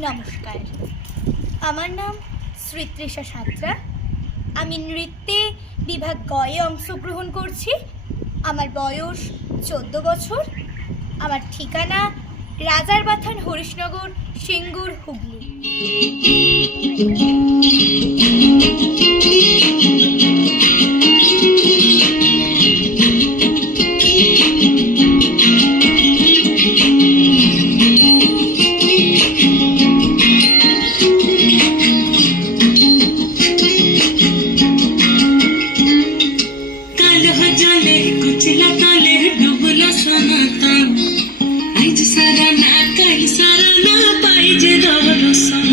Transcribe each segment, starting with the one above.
নমস্কার। আমার নাম শ্রীতৃষা সাঁতরা। আমি নৃত্যে বিভাগ গয়ে অংশগ্রহণ করছি। আমার বয়স চোদ্দ বছর। আমার ঠিকানা রাজার বাথান হরিশনগর, সিঙ্গুর, হুগলি। জলে কুচলা তলে ডুবল সনাতন আইজ সারা না কাই সারা না পাই যে রব রসন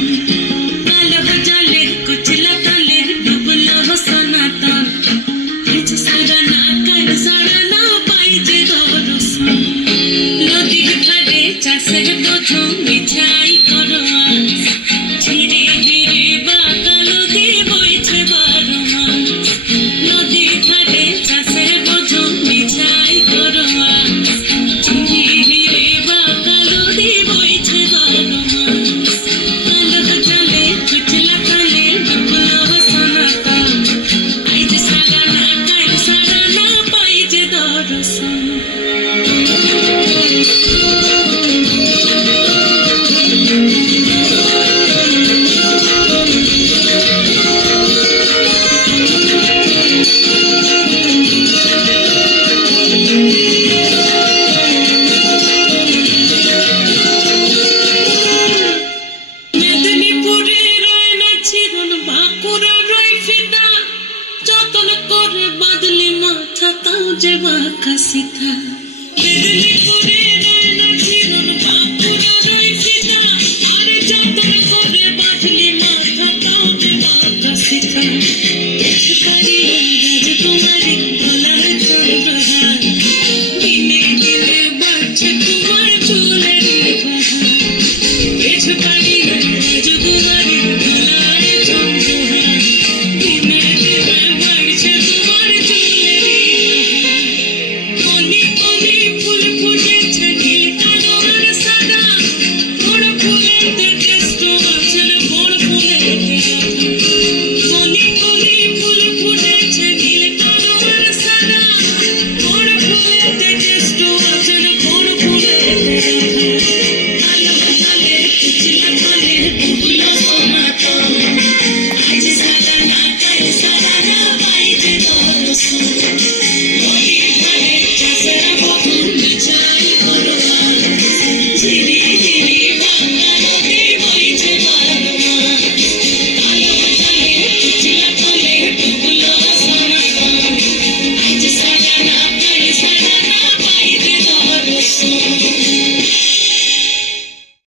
Sita, Hiranyakuni.